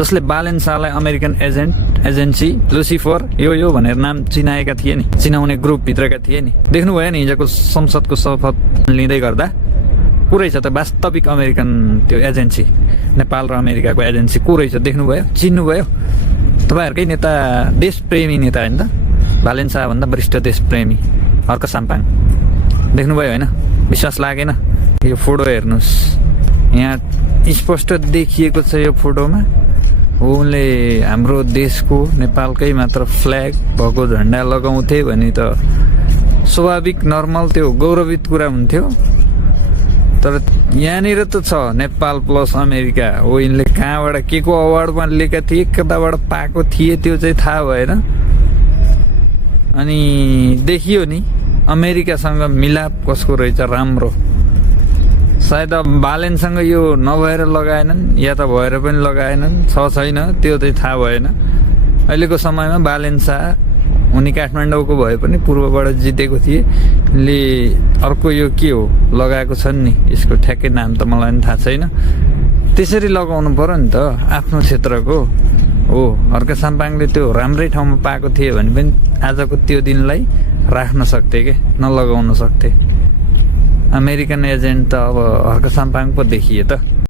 जसले बालेन्सालाई American agency Lucifer यो भनेर नाम चिनाएका थिए नि, चिनाउने ग्रुपभित्रका थिए नि। देख्नुभयो नि हिजोको संसदको शपथ लिँदै गर्दा को रहेछ त वास्तविक अमेरिकन त्यो एजेन्सी, नेपाल र अमेरिकाको एजेन्सी को रहेछ देख्नुभयो, चिन्नुभयो? तपाईँहरूकै नेता, देशप्रेमी नेता होइन त, बालेन्सा भन्दा वरिष्ठ देशप्रेमी हर्क साम्पाङ। देख्नुभयो होइन? विश्वास लागेन? यो फोटो हेर्नुहोस्, यहाँ स्पष्ट देखिएको छ यो फोटोमा। उनले हाम्रो देशको नेपालकै मात्र फ्ल्याग भएको झन्डा लगाउँथे भने त स्वाभाविक नर्मल त्यो गौरवित कुरा हुन्थ्यो। तर यहाँनिर त छ नेपाल प्लस अमेरिका। हो यिनले कहाँबाट के को अवार्डमा लिएका थिए, कताबाट पाएको थिए त्यो चाहिँ थाहा भएन। अनि देखियो नि अमेरिकासँग मिलाप कसको रहेछ राम्रो। सायद बालेनसँग यो नभएर लगाएनन् या त भएर पनि लगाएनन्, छैन त्यो चाहिँ थाहा भएन। अहिलेको समयमा बालेन्सा उनी काठमाडौँको भए पनि पूर्वबाट जितेको थिए ले अर्को यो के हो लगाएको छन् नि, यसको ठ्याक्कै नाम त मलाई पनि थाहा छैन। त्यसरी लगाउनु पर्यो नि त आफ्नो क्षेत्रको। हो हर्क साम्पाङले त्यो राम्रै ठाउँमा पाएको थिए भने पनि आजको त्यो दिनलाई राख्न सक्थे के, नलगाउन सक्थे। अमेरिकन एजेन्ट त अब हर्क साम्पाङ पो देखिए त।